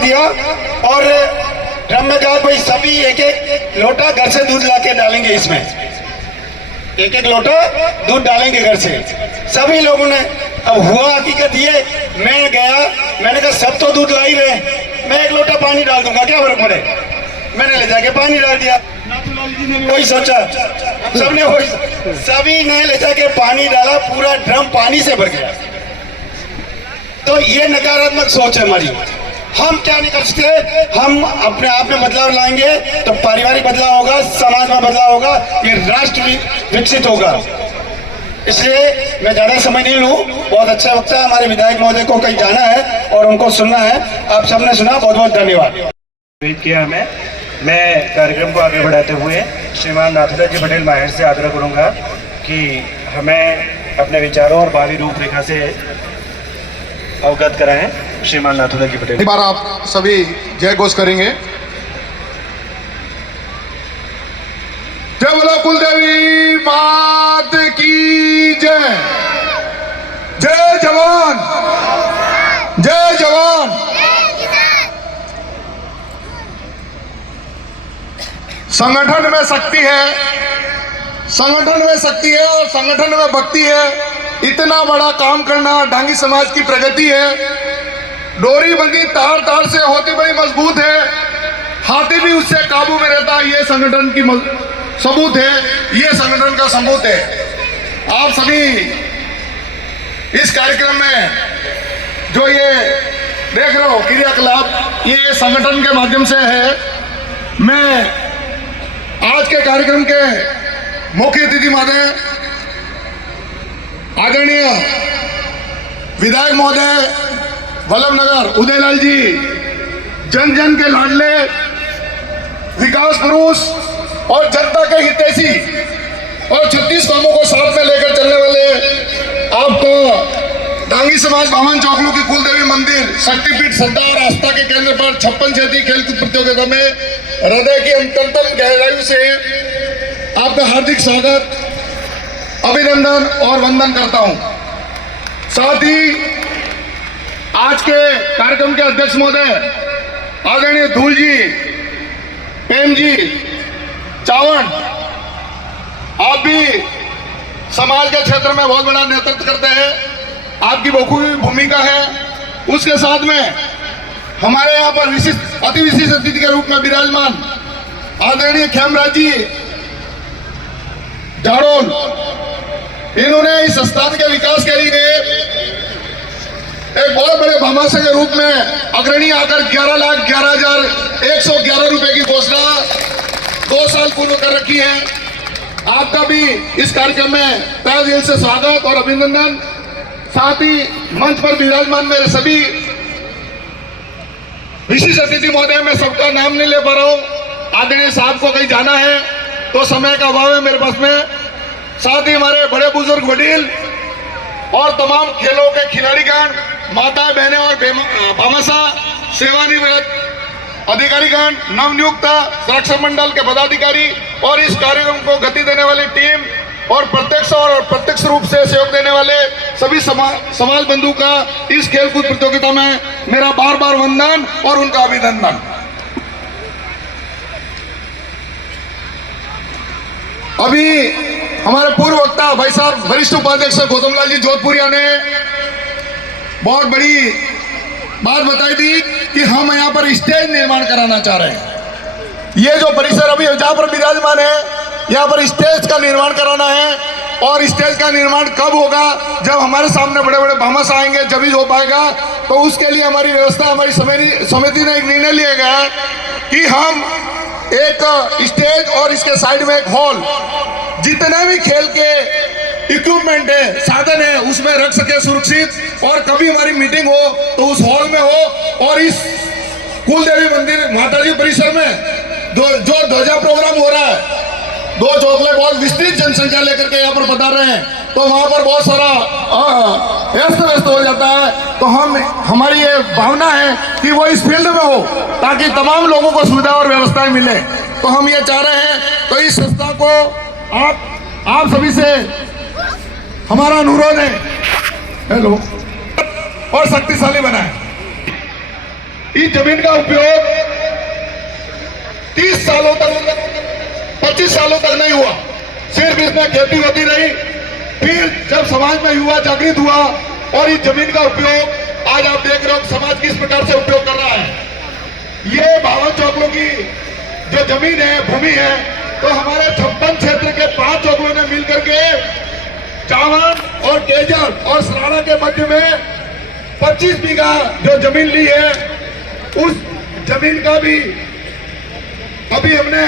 दिया और ड्रम में कहा भाई सभी एक एक लोटा घर से दूध लाके डालेंगे, इसमें एक एक लोटा दूध डालेंगे घर से। सभी लोगों ने, अब हुआ हकीकत ये, मैं गया, मैंने कहा सब तो दूध ला ही रहे, मैं एक लोटा पानी डाल दूंगा, क्या फर्क पड़े। मैंने ले जाके पानी डाल दिया। वही सोचा, सबने वही, सभी ने ले जाके पानी डाला, पूरा ड्रम पानी से भर गया। तो ये नकारात्मक सोच है हमारी। हम क्या नहीं कर सकते, हम अपने आप में बदलाव लाएंगे तो पारिवारिक बदलाव होगा, समाज में बदलाव होगा, ये राष्ट्र विकसित होगा। इसलिए मैं ज्यादा समय नहीं लूं, बहुत अच्छा वक्त है, हमारे विधायक महोदय को कहीं जाना है और उनको सुनना है। आप सबने सुना, बहुत बहुत धन्यवाद। किया हमें, मैं कार्यक्रम को आगे बढ़ाते हुए श्रीमान नाथुलाल जी पटेल माहिर से आग्रह करूंगा कि हमें अपने विचारों और भावी रूपरेखा से अवगत कराएं। श्रीमान नाथुलाल जी पटेल। एक बार आप सभी जय घोष करेंगे। जय बोलो कुलदेवी मात की जय। जय जवान, जय जवान। संगठन में शक्ति है, संगठन में शक्ति है और संगठन में भक्ति है। इतना बड़ा काम करना डांगी समाज की प्रगति है। डोरी बंधी तार तार से होती बड़ी मजबूत है, हाथी भी उससे काबू में रहता है। ये संगठन की सबूत है, ये संगठन का सबूत है। आप सभी इस कार्यक्रम में जो ये देख रहे हो क्रियाकलाप, ये संगठन के माध्यम से है। मैं आज के कार्यक्रम के मुख्य अतिथि महोदय आदरणीय विधायक महोदय वल्लभनगर उदयलाल जी, जन जन के लाडले, विकास पुरुष और जनता के हितैषी और 36 कामों को साथ में लेकर चलने वाले आपको डांगी समाज बावन चौकलू की कुलदेवी मंदिर शक्तिपीठ सरदार आस्था के केंद्र पर 56 क्षेत्रीय खेलकूद प्रतियोगिता में हृदय की अंतरतम गहराई से आपका हार्दिक स्वागत, अभिनंदन और वंदन करता हूं। साथ ही आज के कार्यक्रम के अध्यक्ष महोदय आदरणीय धूल जी, प्रेम जी, चावण, आप भी समाज के क्षेत्र में बहुत बड़ा नेतृत्व करते हैं, आपकी बखूबी भूमिका है। उसके साथ में हमारे यहाँ पर विशिष्ट अति विशिष्ट अतिथि के रूप में विराजमान आदरणीय खेमराज जी जाड़ोल, इन्होंने इस स्थान के विकास के लिए एक बहुत बड़े भामाशा के रूप में अग्रणी आकर 11,11,111 रुपए की घोषणा 2 साल पूर्व कर रखी है। आपका भी इस कार्यक्रम में तहे दिल से स्वागत और अभिनंदन। साथ ही मंच पर विराजमान मेरे सभी विशिष्ट अतिथि महोदय, मैं सबका नाम नहीं ले पा रहा हूँ। आदरणीय साहब को कहीं जाना है तो समय का अभाव है मेरे पास में। साथ ही हमारे बड़े बुजुर्ग वडील और तमाम खेलों के खिलाड़ीगण, माता बहनें और भामाशा सेवानिवृत्त अधिकारीगण, नवनियुक्त संरक्षण मंडल के पदाधिकारी और इस कार्यक्रम को गति देने वाली टीम और प्रत्यक्ष और अप्रत्यक्ष रूप से सहयोग देने वाले सभी समाज बंधु का इस खेलकूद प्रतियोगिता में मेरा बार बार वंदन और उनका अभिनंदन। अभी हमारे पूर्व वक्ता भाई साहब वरिष्ठ उपाध्यक्ष गौतम लाल जी जोधपुरिया ने बहुत बड़ी बात बताई थी कि हम यहाँ पर स्टेज निर्माण कराना चाह रहे हैं। ये जो परिसर अभी जहाँ पर विराजमान है, यहाँ पर स्टेज का निर्माण कराना है और स्टेज का निर्माण कब होगा, जब हमारे सामने बड़े बड़े भामास आएंगे जब ही हो पाएगा। तो उसके लिए हमारी व्यवस्था, हमारी समिति ने एक निर्णय लिया गया है कि हम एक स्टेज और इसके साइड में एक हॉल, जितने भी खेल के इक्विपमेंट है, साधन है, उसमें रख सके सुरक्षित। और कभी हमारी मीटिंग हो तो उस हॉल में हो। और इस कुल देवी मंदिर माताजी परिसर में जो ध्वजा प्रोग्राम हो रहा है, 2 चौकले बहुत विस्तृत जनसंख्या लेकर के यहाँ पर पधार रहे हैं, तो वहाँ पर बहुत सारा व्यस्त व्यस्त हो जाता है। तो हमारी ये भावना है कि वो इस फील्ड में हो, ताकि तमाम लोगों को सुविधा और व्यवस्थाएं मिले। तो हम ये चाह रहे हैं, तो इस संस्था को आप सभी से हमारा अनुरोध है, हेलो, और शक्तिशाली बनाए। इस जमीन का उपयोग 30 सालों तक, 25 सालों तक नहीं हुआ, सिर्फ इसमें खेती होती रही। फिर जब समाज में युवा जागृत हुआ और इस जमीन का उपयोग आज आप देख रहे हो समाज किस प्रकार से उपयोग कर रहा है। ये 52 चौकलों की जो जमीन है, भूमि है, तो हमारे 56 क्षेत्र के 5 चौकलों ने मिलकर के चावन और केजर और सराड़ा के मध्य में 25 बीघा जो जमीन ली है, उस जमीन का भी अभी हमने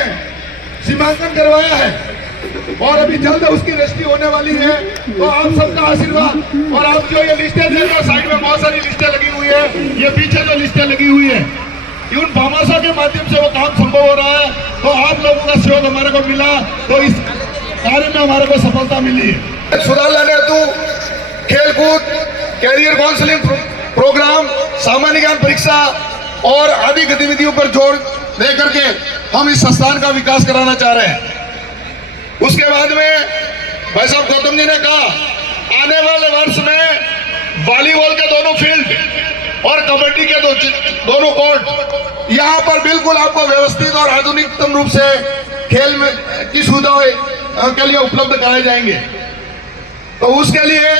सीमांकन करवाया है और अभी जल्द उसकी रजिस्ट्री होने वाली है। तो आप सबका आशीर्वाद, और आप जो ये लिस्टें देख रहे हो, साइड में बहुत सारी लिस्टें लगी हुई है, ये पीछे जो लिस्टें लगी हुई है, उन भामाशाह के माध्यम से वो काम संभव हो रहा है। तो आप लोगों का सहयोग हमारे को मिला, तो इस कार्य में हमारे को सफलता मिली है। सुधार लाने हेतु खेलकूद, कैरियर काउंसलिंग प्रोग्राम, सामान्य ज्ञान परीक्षा और आदि गतिविधियों पर जोर दे करके हम इस संस्थान का विकास कराना चाह रहे हैं। उसके बाद में भाई साहब गौतम जी ने कहा, आने वाले वर्ष में वॉलीबॉल के दोनों फील्ड और कबड्डी के दोनों कोर्ट यहाँ पर बिल्कुल आपको व्यवस्थित और आधुनिकतम रूप से खेल में की सुविधाएं के लिए उपलब्ध कराए जाएंगे। तो उसके लिए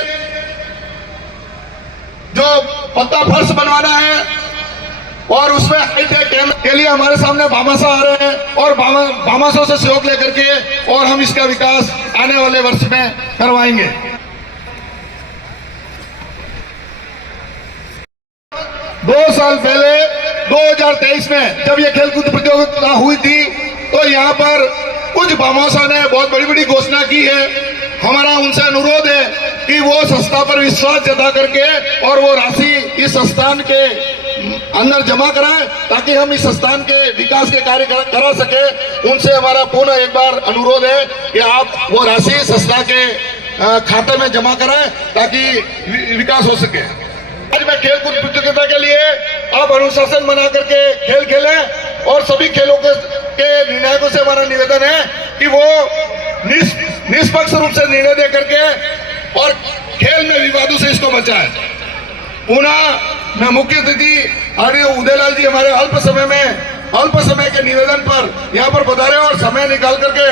जो पत्ता फर्श बनवाना है और उसमें हाईटेक कैमरे के लिए हमारे सामने भामाशाह आ रहे हैं और भामाशाह से सहयोग लेकर के और हम इसका विकास आने वाले वर्ष में करवाएंगे। 2 साल पहले 2023 में जब ये खेलकूद प्रतियोगिता हुई थी, तो यहाँ पर कुछ भामाशाह ने बहुत बड़ी बड़ी घोषणा की है। हमारा उनसे अनुरोध है कि वो संस्था पर विश्वास जता करके और वो राशि इस संस्थान के अंदर जमा कराएं, ताकि हम इस संस्थान के विकास के कार्य करा सके। उनसे हमारा पुनः एक बार अनुरोध है कि आप वो राशि संस्था के खाते में जमा कराएं, ताकि विकास हो सके। आज मैं खेलकूद प्रतियोगिता के लिए आप अनुशासन बना करके खेल खेलें और सभी खेलों के निर्णायकों से हमारा निवेदन है कि वो निष्पक्ष रूप से निर्णय दे करके और खेल में विवादों से इसको बचाएं। पुनः मैं मुख्य अतिथि आर्य उदयलाल जी हमारे अल्प समय के निवेदन पर यहाँ पर पधारे और समय निकाल करके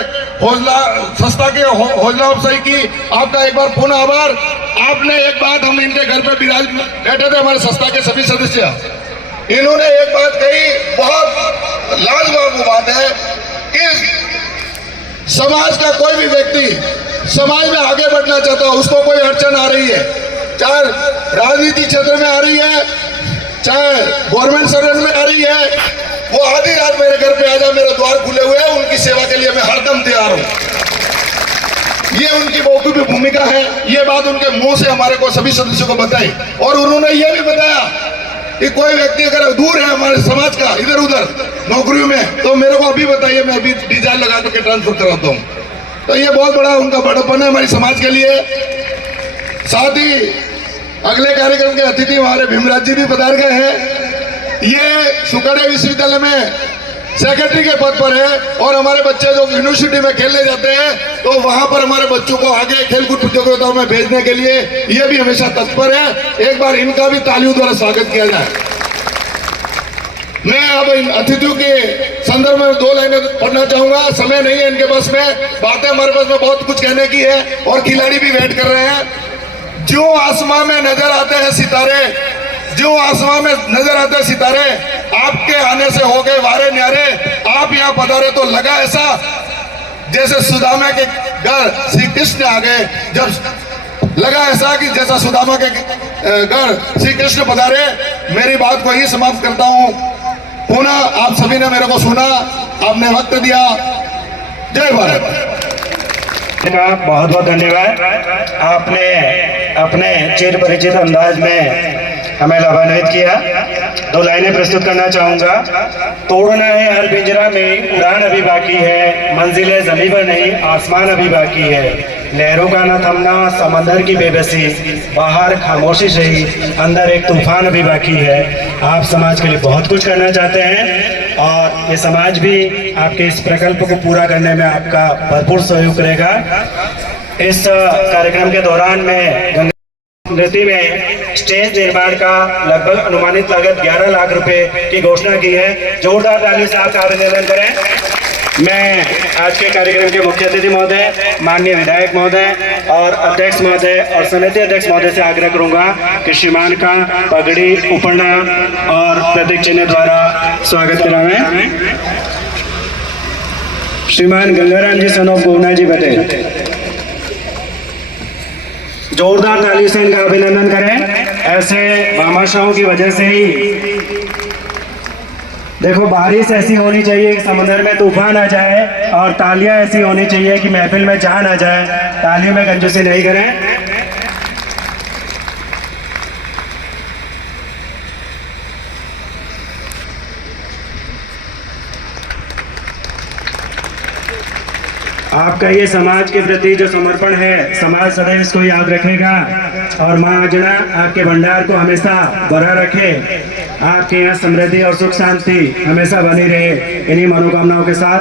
संस्था के हौसला अफजाई की। आपका एक बार पुनः आभार। आपने एक बात, हम इनके घर पे बैठे थे हमारे संस्था के सभी सदस्य, इन्होंने एक बात कही, बहुत लाजवाब बात है कि समाज का कोई भी व्यक्ति समाज में आगे बढ़ना चाहता है, उसको कोई अड़चन आ रही है, चाहे राजनीति क्षेत्र में आ रही है, चाहे गवर्नमेंट सर्वेंट में आ रही है, वो आधी रात मेरे घर पे आ जाए, मेरे द्वार खुले हुए हैं, उनकी सेवा के लिए मैं हरदम तैयार हूं। ये उनकी मौजूद भूमिका है। ये बात उनके मुंह से हमारे को सभी सदस्यों को बताई और उन्होंने ये भी बताया कि कोई व्यक्ति अगर दूर है हमारे समाज का, इधर उधर नौकरियों में, तो मेरे को अभी बताइए, मैं अभी डिजाइन लगा करके ट्रांसफर कराता हूँ। तो ये बहुत बड़ा उनका बड़प्पन है हमारे समाज के लिए। साथ ही अगले कार्यक्रम के अतिथि हमारे भीमराज जी भी पधार गए हैं। ये सुकड़े विश्वविद्यालय में सेक्रेटरी के पद पर है और हमारे बच्चे जो यूनिवर्सिटी में खेलने जाते हैं, तो वहां पर हमारे बच्चों को आगे खेलकूद प्रतियोगिताओं में भेजने के लिए ये भी हमेशा तत्पर है। एक बार इनका भी तालियों द्वारा स्वागत किया जाए। मैं अब इन अतिथियों के संदर्भ में 2 लाइनें पढ़ना चाहूंगा, समय नहीं है इनके पास में, बातें हमारे पास में बहुत कुछ कहने की है और खिलाड़ी भी वेट कर रहे हैं। जो आसमां में नजर आते हैं सितारे, जो आसमां में नजर आते हैं सितारे, आपके आने से हो गए वारे न्यारे। आप यहाँ पधारे तो लगा ऐसा जैसे सुदामा के घर श्री कृष्ण आ गए। जब लगा ऐसा कि जैसा सुदामा के घर श्री कृष्ण पधारे। मेरी बात को ही समाप्त करता हूँ। पुनः आप सभी ने मेरे को सुना, आपने वक्त दिया। जय भारत। बहुत बहुत धन्यवाद। आपने अपने चिर परिचित अंदाज में हमें लाभान्वित किया। 2 लाइनें प्रस्तुत करना चाहूँगा। तोड़ना है हर पिंजरा में, उड़ान अभी बाकी है, मंजिलें ज़मीं पर नहीं, आसमान अभी बाकी है। लहरों का न थमना, समंदर की बेबसी, बाहर खामोशी सही, अंदर एक तूफान अभी बाकी है। आप समाज के लिए बहुत कुछ करना चाहते हैं और ये समाज भी आपके इस प्रकल्प को पूरा करने में आपका भरपूर सहयोग करेगा। इस कार्यक्रम के दौरान में गंगा नृत्य में स्टेज निर्माण का लगभग अनुमानित लागत 11 लाख रुपए की घोषणा की है। जोरदार ताली से आपका अभिनंदन करें। मैं आज के कार्यक्रम के मुख्य अतिथि महोदय, माननीय विधायक महोदय और अध्यक्ष महोदय और समिति अध्यक्ष महोदय से आग्रह करूंगा कि श्रीमान का पगड़ी, उपरना और प्रतीक चिन्ह द्वारा स्वागत करावें। श्रीमान गंगाराम जी सन ऑफ गोवना जी पटेल, जोरदार ताली से इनका अभिनंदन करें। ऐसे भामाशाहों की वजह से ही देखो, बारिश ऐसी होनी चाहिए कि समंदर में तूफान आ जाए और तालियां ऐसी होनी चाहिए कि महफिल में जान आ जाए। तालियों में कंजूसी नहीं करें। आपका ये समाज के प्रति जो समर्पण है, समाज सदैव इसको याद रखेगा और माँ अंजना आपके भंडार को हमेशा भरा रखे। आपके यहाँ समृद्धि और सुख शांति हमेशा बनी रहे। इन्हीं मनोकामनाओं के साथ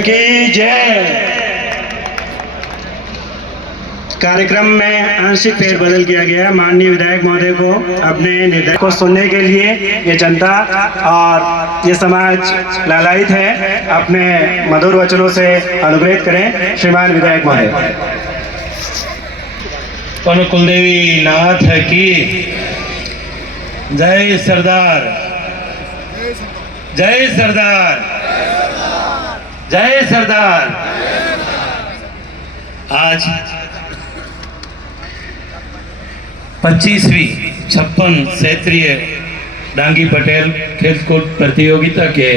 की जय। कार्यक्रम में आंशिक फेरबदल किया गया। माननीय विधायक महोदय को अपने निर्देश को सुनने के लिए ये जनता और ये समाज लालायित है। अपने मधुर वचनों से अनुग्रहित करें श्रीमान विधायक महोदय। पन कुलदेवी नाथ की जय। सरदार जय, सरदार जय, सरदार। आज 25वीं 56 क्षेत्रीय डांगी पटेल खेलकूद प्रतियोगिता के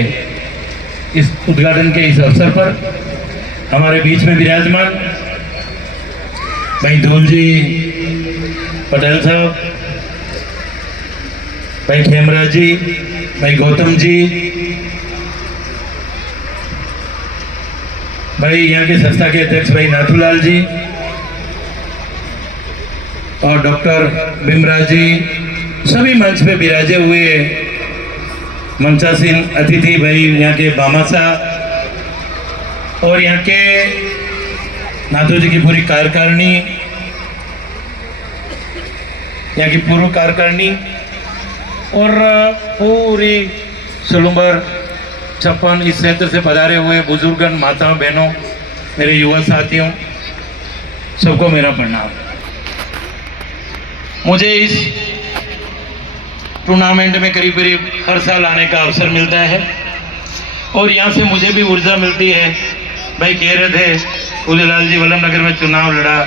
इस उद्घाटन के इस अवसर पर हमारे बीच में विराजमान भाई धूल जी पटेल साहब, भाई खेमराज जी, भाई गौतम जी, भाई यहाँ के संस्था के अध्यक्ष भाई नाथूलाल जी और डॉक्टर भीमराज जी, सभी मंच पे विराजे हुए मंचासीन अतिथि भाई यहाँ के बामासा और यहाँ के नाथू जी की पूरी कार्यकारिणी, यहाँ की पूर्व कार्यकारिणी और पूरी सुलुम्बर 56 इस क्षेत्र से पधारे हुए बुजुर्गन, माताओं, बहनों, मेरे युवा साथियों, सबको मेरा प्रणाम। मुझे इस टूर्नामेंट में करीब करीब हर साल आने का अवसर मिलता है और यहाँ से मुझे भी ऊर्जा मिलती है। भाई कह रहे थे उदयलाल जी वल्लभ नगर में चुनाव लड़ा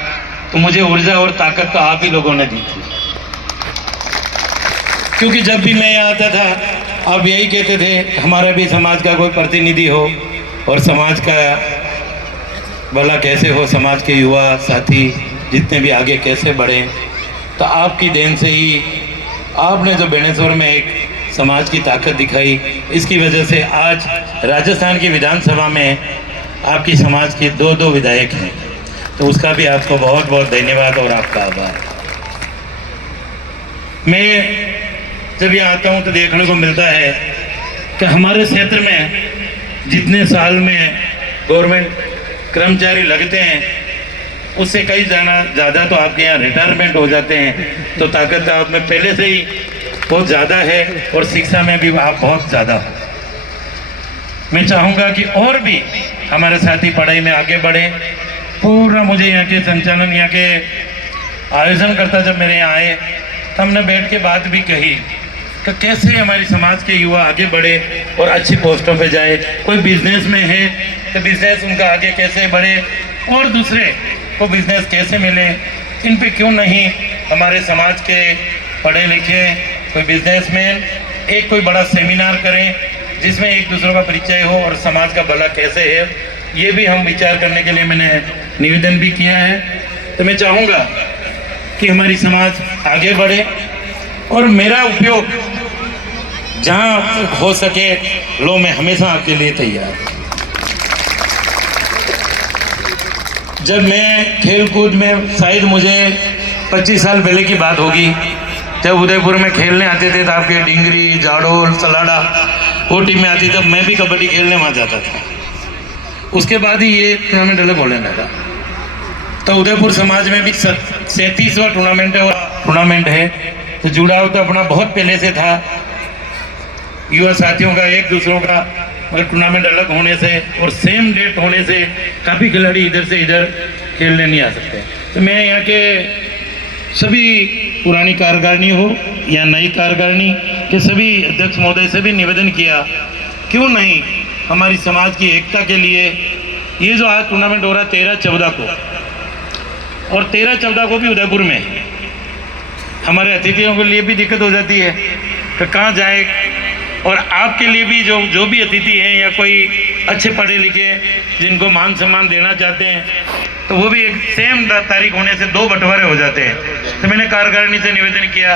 तो मुझे ऊर्जा और ताकत तो आप ही लोगों ने दी थी, क्योंकि जब भी मैं यहाँ आता था आप यही कहते थे हमारा भी समाज का कोई प्रतिनिधि हो और समाज का भला कैसे हो, समाज के युवा साथी जितने भी आगे कैसे बढ़े। तो आपकी देन से ही आपने जो बेनेश्वर में एक समाज की ताकत दिखाई, इसकी वजह से आज राजस्थान की विधानसभा में आपकी समाज के 2 विधायक हैं। तो उसका भी आपको बहुत बहुत धन्यवाद और आपका आभार। मैं जब यहाँ आता हूँ तो देखने को मिलता है कि हमारे क्षेत्र में जितने साल में गवर्नमेंट कर्मचारी लगते हैं उससे कई ज़्यादा तो आपके यहाँ रिटायरमेंट हो जाते हैं। तो ताकत आप में पहले से ही बहुत ज़्यादा है और शिक्षा में भी आप बहुत ज़्यादा हो। मैं चाहूँगा कि और भी हमारे साथी पढ़ाई में आगे बढ़े। पूरा मुझे यहाँ के संचालन, यहाँ के आयोजन करता जब मेरे यहाँ आए तो हमने बैठ के बात भी कही कि कैसे हमारी समाज के युवा आगे बढ़े और अच्छी पोस्टों पे जाए। कोई बिजनेस में है तो बिजनेस उनका आगे कैसे बढ़े और दूसरे को बिजनेस कैसे मिले। इन पे क्यों नहीं हमारे समाज के पढ़े लिखे कोई बिजनेसमैन एक कोई बड़ा सेमिनार करें जिसमें एक दूसरों का परिचय हो और समाज का भला कैसे है, ये भी हम विचार करने के लिए मैंने निवेदन भी किया है। तो मैं चाहूँगा कि हमारी समाज आगे बढ़े और मेरा उपयोग जहाँ हो सके लो, मैं हमेशा आपके लिए तैयार। जब मैं खेल कूद में, शायद मुझे 25 साल पहले की बात होगी, जब उदयपुर में खेलने आते थे तो आपके डिंगरी, जाडोल, सलाडा वो टीम में आती, तब मैं भी कबड्डी खेलने वहाँ जाता था। उसके बाद ही ये टूर्नामेंट अलग होने लगा। तो उदयपुर समाज में भी 37वां टूर्नामेंट है। तो जुड़ाव तो अपना बहुत पहले से था, युवा साथियों का एक दूसरों का, मगर टूर्नामेंट अलग होने से और सेम डेट होने से काफ़ी खिलाड़ी इधर से इधर खेलने नहीं आ सकते। तो मैं यहाँ के सभी पुरानी कार्यकारिणी हो या नई कार्यकारिणी के सभी अध्यक्ष महोदय से भी निवेदन किया, क्यों नहीं हमारी समाज की एकता के लिए ये जो आज टूर्नामेंट हो रहा है 13-14 को, और 13-14 को भी उदयपुर में है। हमारे अतिथियों के लिए भी दिक्कत हो जाती है कि कहाँ जाए, और आपके लिए भी जो भी अतिथि हैं या कोई अच्छे पढ़े लिखे जिनको मान सम्मान देना चाहते हैं, तो वो भी एक सेम तारीख होने से 2 बंटवारे हो जाते हैं। तो मैंने कार्यकारिणी से निवेदन किया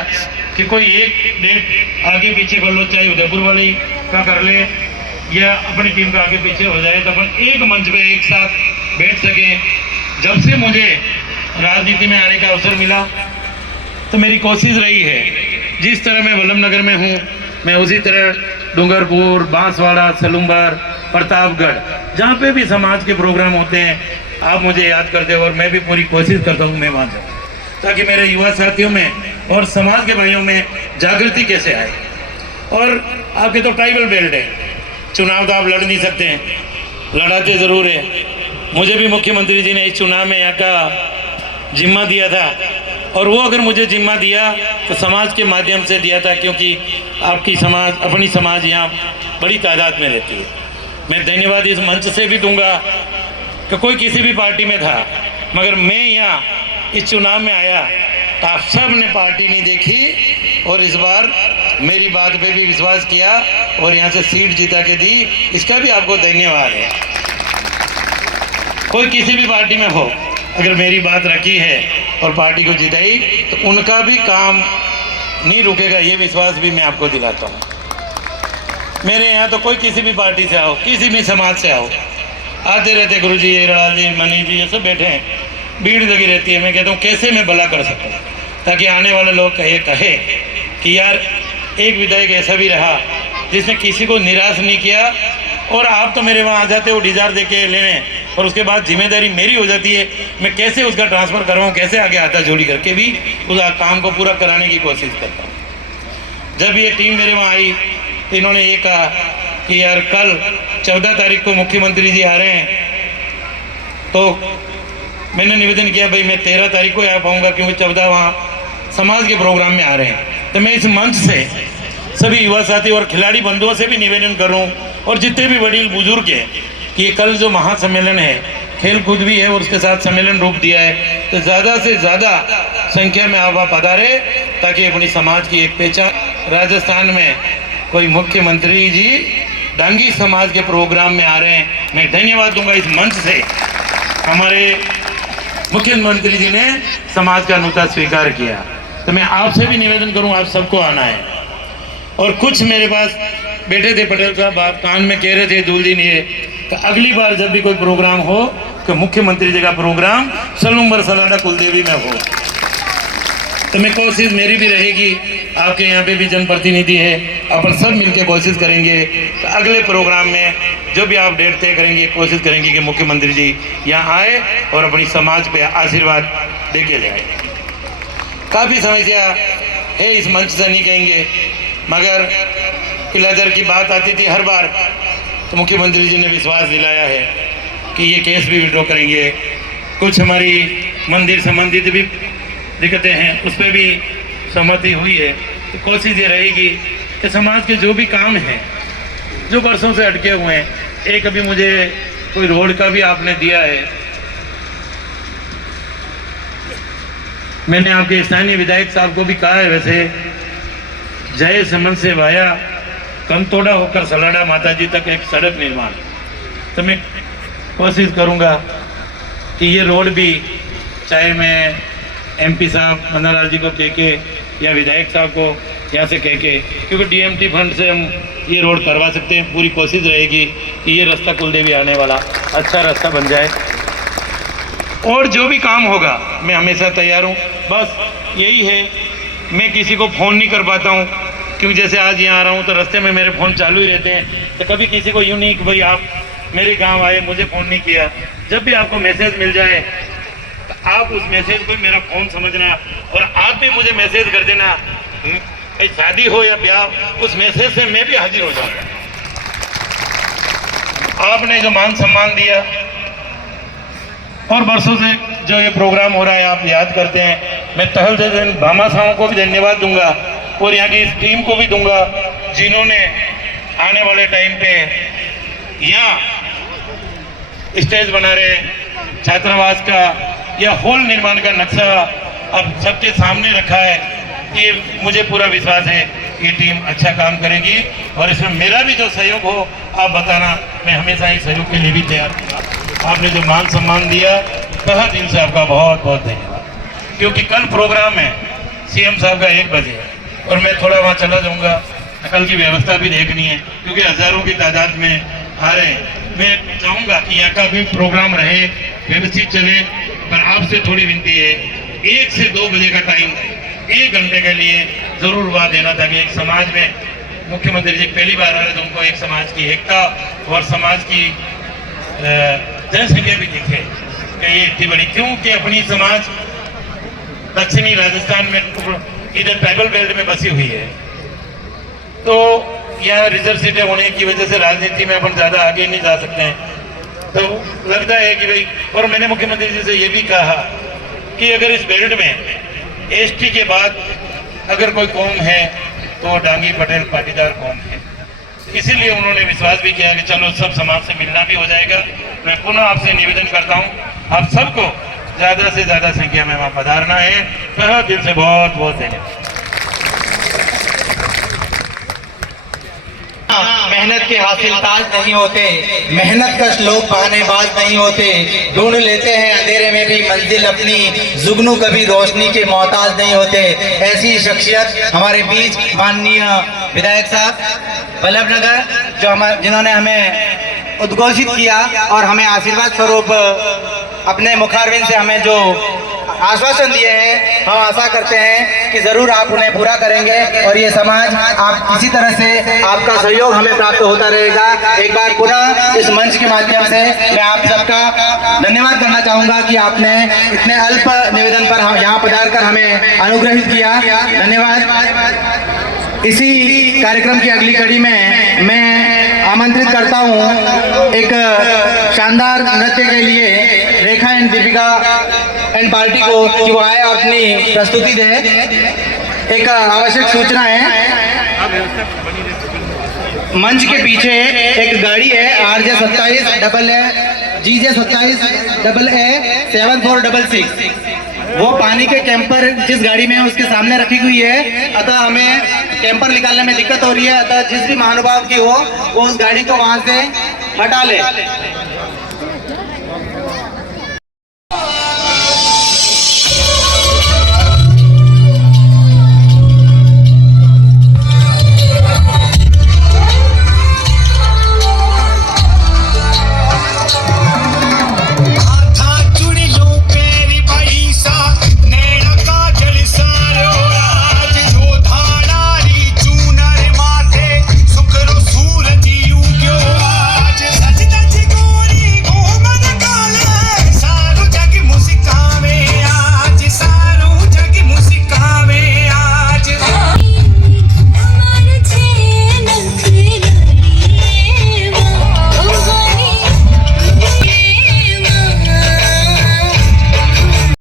कि कोई एक डेट आगे पीछे कर लो, चाहे उदयपुर वाली का कर ले या अपनी टीम का आगे पीछे हो जाए, तो अपन एक मंच पे एक साथ बैठ सकें। जब से मुझे राजनीति में आने का अवसर मिला तो मेरी कोशिश रही है, जिस तरह मैं वल्लभनगर में हूँ मैं उसी तरह डूंगरपुर, बांसवाड़ा, सलूमबार, प्रतापगढ़, जहाँ पे भी समाज के प्रोग्राम होते हैं आप मुझे याद करते हो और मैं भी पूरी कोशिश करता हूँ मैं वहाँ जाऊँ, ताकि मेरे युवा साथियों में और समाज के भाइयों में जागृति कैसे आए। और आपके तो ट्राइबल बेल्ट है, चुनाव तो आप लड़ नहीं सकते हैं, लड़ाते ज़रूर है। मुझे भी मुख्यमंत्री जी ने इस चुनाव में यहाँ का जिम्मा दिया था, और वो अगर मुझे जिम्मा दिया तो समाज के माध्यम से दिया था, क्योंकि आपकी समाज, अपनी समाज यहाँ बड़ी तादाद में रहती है। मैं धन्यवाद इस मंच से भी दूंगा कि कोई किसी भी पार्टी में था, मगर मैं यहाँ इस चुनाव में आया तो आप सब ने पार्टी नहीं देखी और इस बार मेरी बात पे भी विश्वास किया और यहाँ से सीट जीता के दी, इसका भी आपको धन्यवाद है। कोई किसी भी पार्टी में हो, अगर मेरी बात रखी है और पार्टी को जिताई तो उनका भी काम नहीं रुकेगा, ये विश्वास भी मैं आपको दिलाता हूँ। मेरे यहाँ तो कोई किसी भी पार्टी से आओ, किसी भी समाज से आओ, आते रहते गुरु जी, राज जी, मनी जी, ये सब बैठे हैं, भीड़ लगी रहती है। मैं कहता हूँ कैसे मैं भला कर सकता हूँ, ताकि आने वाले लोग कहे कि यार एक विधायक ऐसा भी रहा जिसने किसी को निराश नहीं किया, और आप तो मेरे वहाँ आ जाते हो डिजार दे के लेने, और उसके बाद जिम्मेदारी मेरी हो जाती है, मैं कैसे उसका ट्रांसफ़र करवाऊँ, कैसे आगे आता जोड़ी करके भी उस काम को पूरा कराने की कोशिश करता हूँ। जब ये टीम मेरे वहाँ आई तो इन्होंने ये कहा कि यार कल 14 तारीख को मुख्यमंत्री जी आ रहे हैं, तो मैंने निवेदन किया भाई मैं 13 तारीख को आ पाऊँगा, क्योंकि 14 वहाँ समाज के प्रोग्राम में आ रहे हैं। तो मैं इस मंच से सभी युवा साथी और खिलाड़ी बंधुओं से भी निवेदन कर रहा हूँ, और जितने भी वडील बुजुर्ग हैं, कि ये कल जो महासम्मेलन है, खेल कूद भी है और उसके साथ सम्मेलन रूप दिया है, तो ज़्यादा से ज़्यादा संख्या में आप पधारे, ताकि अपनी समाज की एक पहचान। राजस्थान में कोई मुख्यमंत्री जी डांगी समाज के प्रोग्राम में आ रहे हैं, मैं धन्यवाद दूंगा इस मंच से, हमारे मुख्यमंत्री जी ने समाज का नुता स्वीकार किया। तो मैं आपसे भी निवेदन करूं, आप सबको आना है। और कुछ मेरे पास बैठे थे पटेल साहब, आप कान में कह रहे थे दूल्ही नहीं है, तो अगली बार जब भी कोई प्रोग्राम हो तो मुख्यमंत्री जी का प्रोग्राम सलूमबर सलाडा कुलदेवी में हो। तो मैं कोशिश मेरी भी रहेगी, आपके यहाँ पे भी जनप्रतिनिधि है, अपन सब मिलकर कोशिश करेंगे तो अगले प्रोग्राम में जो भी आप डेट तय करेंगे, कोशिश करेंगे कि मुख्यमंत्री जी यहाँ आए और अपनी समाज पे आशीर्वाद दे के जाए। काफ़ी समस्या है, इस मंच से नहीं कहेंगे, मगर पिलाधर की बात आती थी हर बार तो मुख्यमंत्री जी ने विश्वास दिलाया है कि ये केस भी विड्रॉ करेंगे। कुछ हमारी मंदिर संबंधित भी दिक्कतें हैं, उस पर भी सहमति हुई है। तो कोशिश ये रहेगी कि समाज के जो भी काम हैं, जो बरसों से अटके हुए हैं, एक अभी मुझे कोई रोड का भी आपने दिया है, मैंने आपके स्थानीय विधायक साहब को भी कहा है, वैसे जय समन से वाया कंतोड़ा होकर सलाडा माता जी तक एक सड़क निर्माण, तो मैं कोशिश करूंगा कि ये रोड भी, चाहे मैं एमपी साहब मनोहर जी को कह के या विधायक साहब को यहाँ से कह के, क्योंकि डीएमटी फंड से हम ये रोड करवा सकते हैं, पूरी कोशिश रहेगी कि ये रास्ता कुलदेवी आने वाला अच्छा रास्ता बन जाए। और जो भी काम होगा मैं हमेशा तैयार हूँ। बस यही है, मैं किसी को फ़ोन नहीं कर पाता हूँ, क्योंकि जैसे आज यहाँ आ रहा हूँ तो रास्ते में मेरे फ़ोन चालू ही रहते हैं, तो कभी किसी को यूँ नहीं कि भाई आप मेरे गांव आए मुझे फ़ोन नहीं किया। जब भी आपको मैसेज मिल जाए तो आप उस मैसेज को मेरा फ़ोन समझना, और आप भी मुझे मैसेज कर देना, कहीं शादी हो या ब्याह, उस मैसेज से मैं भी हाजिर हो जाऊँगा। आपने जो मान सम्मान दिया और बरसों से जो ये प्रोग्राम हो रहा है आप याद करते हैं, मैं तहल दिल भामा साहब को भी धन्यवाद दूंगा और यहाँ की इस टीम को भी दूंगा, जिन्होंने आने वाले टाइम पे यहाँ स्टेज बना रहे, छात्रावास का या हॉल निर्माण का नक्शा अब सबके सामने रखा है। ये मुझे पूरा विश्वास है ये टीम अच्छा काम करेगी, और इसमें मेरा भी जो सहयोग हो आप बताना, मैं हमेशा ही सहयोग के लिए भी तैयार हूँ। आपने जो मान सम्मान दिया, तहे दिल से आपका बहुत बहुत धन्यवाद। क्योंकि कल प्रोग्राम है सीएम साहब का 1 बजे, और मैं थोड़ा वहाँ चला जाऊँगा, कल की व्यवस्था भी देखनी है, क्योंकि हज़ारों की तादाद में आ रहे हैं। मैं चाहूँगा कि यहाँ का भी प्रोग्राम रहे, व्यवस्थित चले, पर आपसे थोड़ी विनती है 1 से 2 बजे का टाइम 1 घंटे के लिए ज़रूर वहाँ देना, ताकि एक समाज में मुख्यमंत्री जी पहली बार आ रहे तो उनको एक समाज की एकता और समाज की जनसंख्या भी दिखे कि ये इतनी बड़ी, क्योंकि अपनी समाज दक्षिणी राजस्थान में इधर ट्राइबल बेल्ट में बसी हुई है, तो यहाँ रिजर्व सीटें होने की वजह से राजनीति में अपन ज़्यादा आगे नहीं जा सकते हैं। तो लगता है कि भाई, और मैंने मुख्यमंत्री जी से ये भी कहा कि अगर इस बेल्ट में एसटी के बाद अगर कोई कौम है तो डांगी पटेल पाटीदार कौम है, इसीलिए उन्होंने विश्वास भी किया कि चलो सब समाज से मिलना भी हो जाएगा। मैं पुनः आपसे निवेदन करता हूँ आप सबको ज़्यादा से ज़्यादा संख्या में वहाँ पधारना है। तहे दिल से बहुत बहुत धन्यवाद। मेहनत के हासिल ताज नहीं होते, मेहनत का लोग बहानेबाज नहीं होते, ढूंढ लेते हैं अंधेरे में भी मंजिल अपनी, जुगनू कभी रोशनी के मोहताज नहीं होते। ऐसी शख्सियत हमारे बीच माननीय विधायक साहब वल्लभ नगर, जिन्होंने हमें उद्घोषित किया और हमें आशीर्वाद स्वरूप अपने मुखारविंद से हमें जो आश्वासन दिए हैं, हम आशा करते हैं कि ज़रूर आप उन्हें पूरा करेंगे, और ये समाज आप इसी तरह से आपका सहयोग हमें प्राप्त होता रहेगा। एक बार पुनः इस मंच के माध्यम से मैं आप सबका धन्यवाद करना चाहूँगा कि आपने इतने अल्प निवेदन पर हम यहाँ पधार कर हमें अनुग्रहित किया। धन्यवाद। इसी कार्यक्रम की अगली कड़ी में मैं आमंत्रित करता हूँ एक शानदार नृत्य के लिए रेखा एंड दीपिका एंड पार्टी को कि वो आए और अपनी प्रस्तुति दे। एक आवश्यक सूचना है, मंच के पीछे एक गाड़ी है RJ 27 GJ 27 7466, वो पानी के कैंपर जिस गाड़ी में है उसके सामने रखी हुई है, अतः हमें कैंपर निकालने में दिक्कत हो रही है। अतः जिस भी महानुभाव की हो वो उस गाड़ी को वहाँ से हटा ले।